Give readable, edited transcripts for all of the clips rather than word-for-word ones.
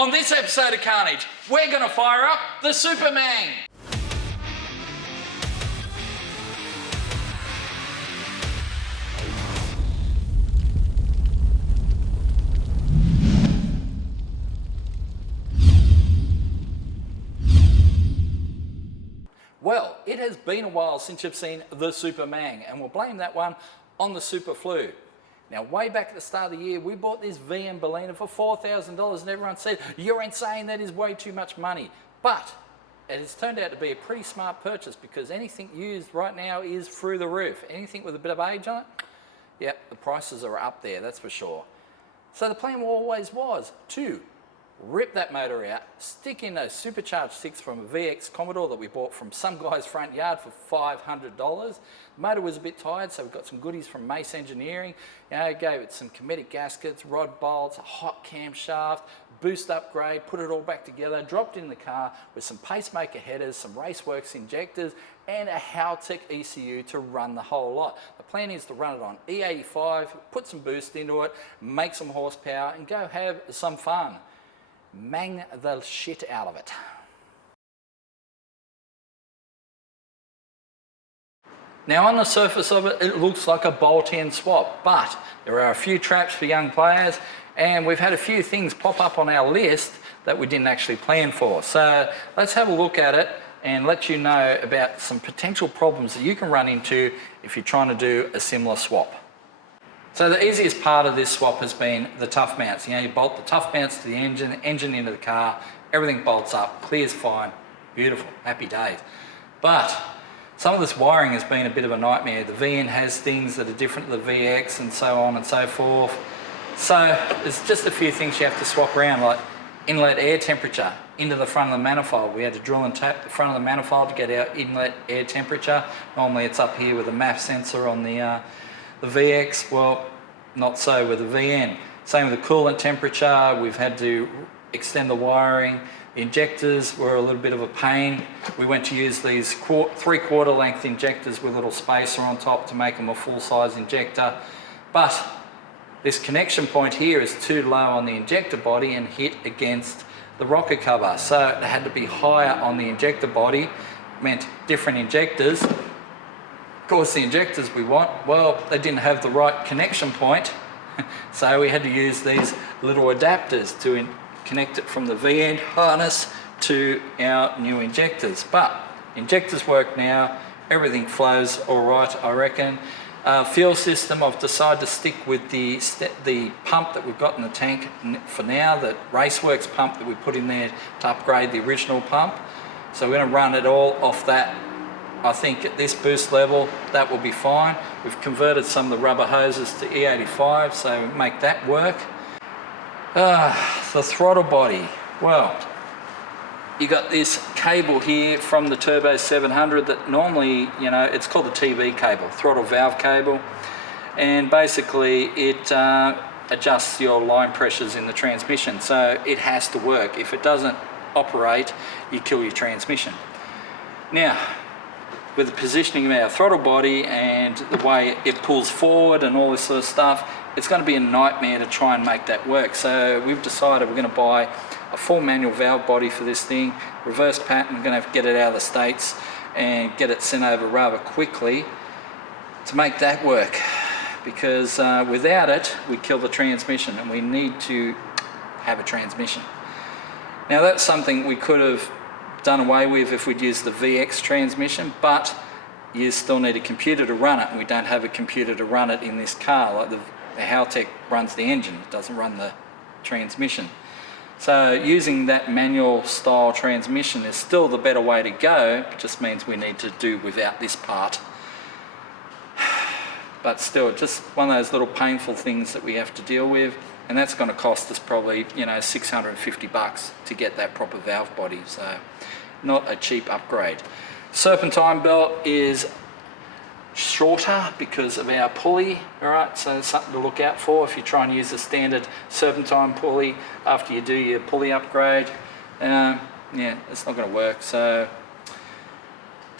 On this episode of Carnage, we're going to fire up the Supermang. Well, it has been a while since you've seen the Supermang, and we'll blame that one on the super flu. Now, way back at the start of the year, we bought this VM Berliner for $4,000 and everyone said, you're insane, that is way too much money. But it has turned out to be a pretty smart purchase because anything used right now is through the roof. Anything with a bit of age on it, yep, the prices are up there, that's for sure. So the plan always was to rip that motor out, stick in those supercharged sticks from a VX Commodore that we bought from some guy's front yard for $500. The motor was a bit tired, so we got some goodies from Mace Engineering. You know, gave it some Cometic gaskets, rod bolts, a hot camshaft, boost upgrade, put it all back together, dropped in the car with some pacemaker headers, some Raceworks injectors, and a Haltech ECU to run the whole lot. The plan is to run it on EP85, put some boost into it, make some horsepower, and go have some fun. Mang the shit out of it. Now on the surface of it, it looks like a bolt-in swap, but there are a few traps for young players and we've had a few things pop up on our list that we didn't actually plan for. So let's have a look at it and let you know about some potential problems that you can run into if you're trying to do a similar swap. So the easiest part of this swap has been the tough mounts. You know, you bolt the tough mounts to the engine into the car, everything bolts up, clears fine, beautiful, happy days. But some of this wiring has been a bit of a nightmare. The VN has things that are different to the VX and so on and so forth. So there's just a few things you have to swap around, like inlet air temperature into the front of the manifold. We had to drill and tap the front of the manifold to get our inlet air temperature. Normally it's up here with a MAF sensor on the VX, well, not so with the VN. Same with the coolant temperature, we've had to extend the wiring. The injectors were a little bit of a pain. We went to use these 3/4 length injectors with a little spacer on top to make them a full-size injector. But this connection point here is too low on the injector body and hit against the rocker cover. So it had to be higher on the injector body, meant different injectors. Of course, the injectors we want, well, they didn't have the right connection point, so we had to use these little adapters to connect it from the VN harness to our new injectors. But injectors work now, everything flows all right, I reckon. Fuel system, I've decided to stick with the pump that we've got in the tank for now, the Raceworks pump that we put in there to upgrade the original pump. So we're going to run it all off that. I think at this boost level, that will be fine. We've converted some of the rubber hoses to E85, so make that work. The throttle body. Well, you got this cable here from the Turbo 700 that normally, you know, it's called the TV cable, throttle valve cable. And basically it adjusts your line pressures in the transmission. So it has to work. If it doesn't operate, you kill your transmission. Now, with the positioning of our throttle body and the way it pulls forward and all this sort of stuff, it's going to be a nightmare to try and make that work. So we've decided we're going to buy a full manual valve body for this thing, reverse pattern. We're going to have to get it out of the States and get it sent over rather quickly to make that work, because without it we kill the transmission and we need to have a transmission. Now that's something we could have done away with if we'd used the VX transmission, but you still need a computer to run it, and we don't have a computer to run it in this car. Like the Haltech runs the engine, it doesn't run the transmission. So using that manual style transmission is still the better way to go, it just means we need to do without this part. But still, just one of those little painful things that we have to deal with, and that's going to cost us probably, you know, $650 to get that proper valve body, so not a cheap upgrade. Serpentine belt is shorter because of our pulley, all right, so it's something to look out for if you try and use a standard serpentine pulley after you do your pulley upgrade. Yeah, it's not going to work. So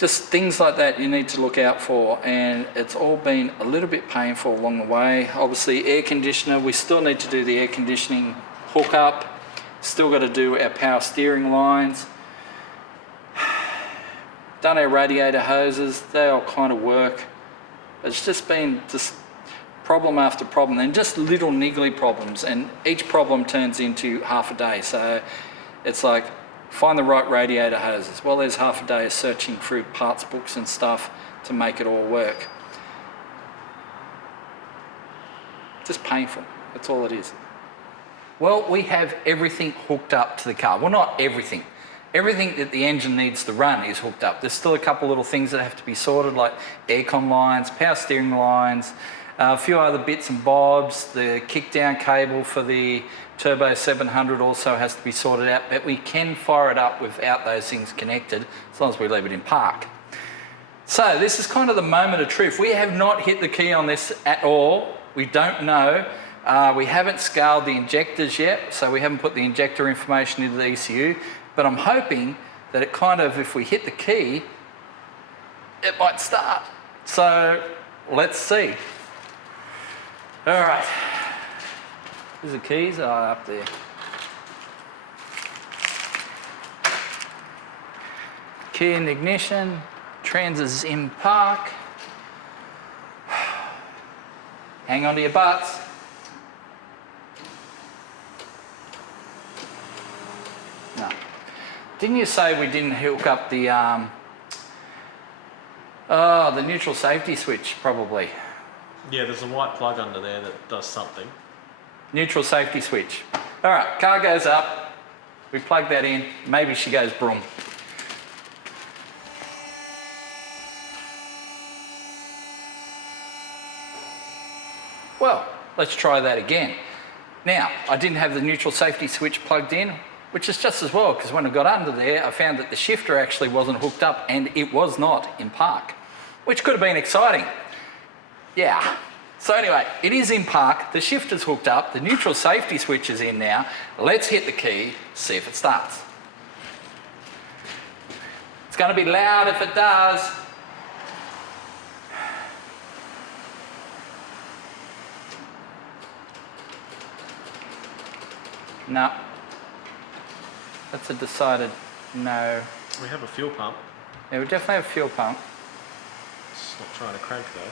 just things like that you need to look out for, and it's all been a little bit painful along the way. Obviously air conditioner, we still need to do the air conditioning hookup, Still got to do our power steering lines. Done our radiator hoses, they all kind of work. It's just been just problem after problem, and just little niggly problems, and each problem turns into half a day. So it's like, find the right radiator hoses. Well, there's half a day of searching through parts books and stuff to make it all work. Just painful, that's all it is. Well, we have everything hooked up to the car. Well, not everything. Everything that the engine needs to run is hooked up. There's still a couple little things that have to be sorted, like aircon lines, power steering lines, a few other bits and bobs. The kick-down cable for the Turbo 700 also has to be sorted out, but we can fire it up without those things connected, as long as we leave it in park. So this is kind of the moment of truth. We have not hit the key on this at all. We don't know. We haven't scaled the injectors yet, so we haven't put the injector information into the ECU. But I'm hoping that it kind of, if we hit the key, it might start. So let's see. All right. There's the keys are up there. Key in ignition. Trans is in park. Hang on to your butts. No. Didn't you say we didn't hook up the neutral safety switch, probably? Yeah, there's a white plug under there that does something. Neutral safety switch. All right, car goes up. We plug that in. Maybe she goes broom. Well, let's try that again. Now, I didn't have the neutral safety switch plugged in, which is just as well, because when I got under there, I found that the shifter actually wasn't hooked up, and it was not in park, which could have been exciting. Yeah. So anyway, it is in park, the shifter's hooked up, the neutral safety switch is in now. Let's hit the key, see if it starts. It's going to be loud if it does. No. That's a decided no. We have a fuel pump. Yeah, we definitely have a fuel pump. It's not trying to crank though.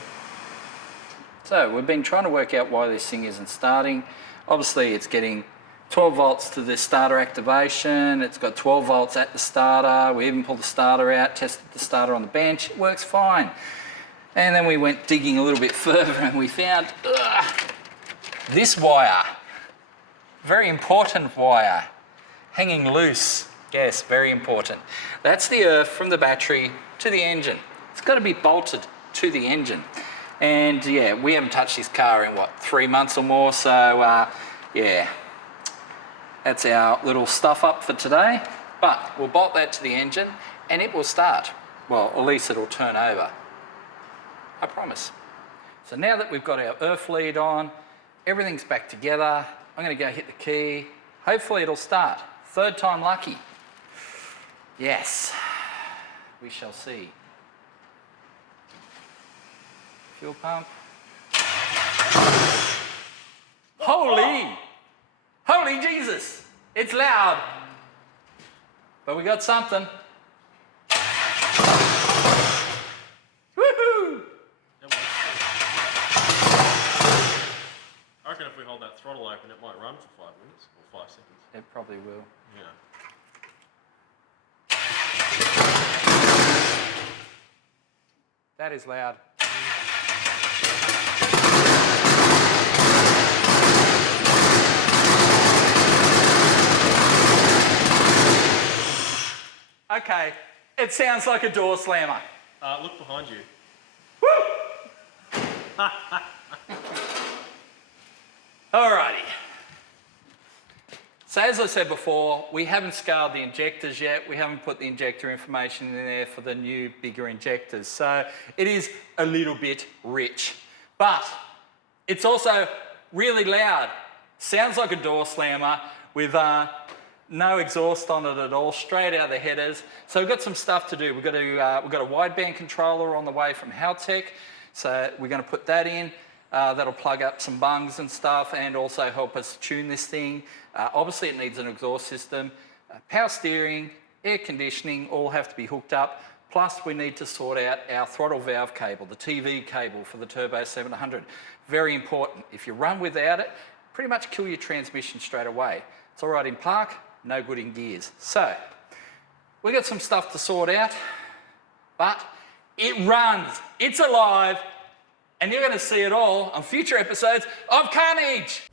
So we've been trying to work out why this thing isn't starting. Obviously it's getting 12 volts to the starter activation. It's got 12 volts at the starter. We even pulled the starter out, tested the starter on the bench. It works fine. And then we went digging a little bit further and we found this wire. Very important wire. Hanging loose. Yes, very important. That's the earth from the battery to the engine. It's got to be bolted to the engine. And yeah, we haven't touched this car in what, 3 months or more, so yeah, that's our little stuff up for today. But we'll bolt that to the engine and it will start. Well, at least it'll turn over. I promise. So now that we've got our earth lead on, everything's back together, I'm going to go hit the key. Hopefully it'll start. Third time lucky. Yes, we shall see. Fuel pump. Holy Jesus! It's loud. But we got something. Woohoo! I reckon if we hold that throttle open, it might run for 5 minutes or 5 seconds. It probably will. Yeah. That is loud. Okay, it sounds like a door slammer. Look behind you. Woo! Alrighty. So as I said before, we haven't scaled the injectors yet. We haven't put the injector information in there for the new, bigger injectors. So it is a little bit rich, but it's also really loud. Sounds like a door slammer with no exhaust on it at all, straight out of the headers. So we've got some stuff to do. We've got a wideband controller on the way from Haltech. So we're going to put that in. that'll plug up some bungs and stuff and also help us tune this thing. Obviously it needs an exhaust system, power steering, air conditioning, all have to be hooked up. Plus we need to sort out our throttle valve cable, the TV cable for the Turbo 700. Very important. If you run without it, pretty much kill your transmission straight away. It's all right in park, no good in gears. So, we got some stuff to sort out, but it runs, it's alive, and you're going to see it all on future episodes of Carnage.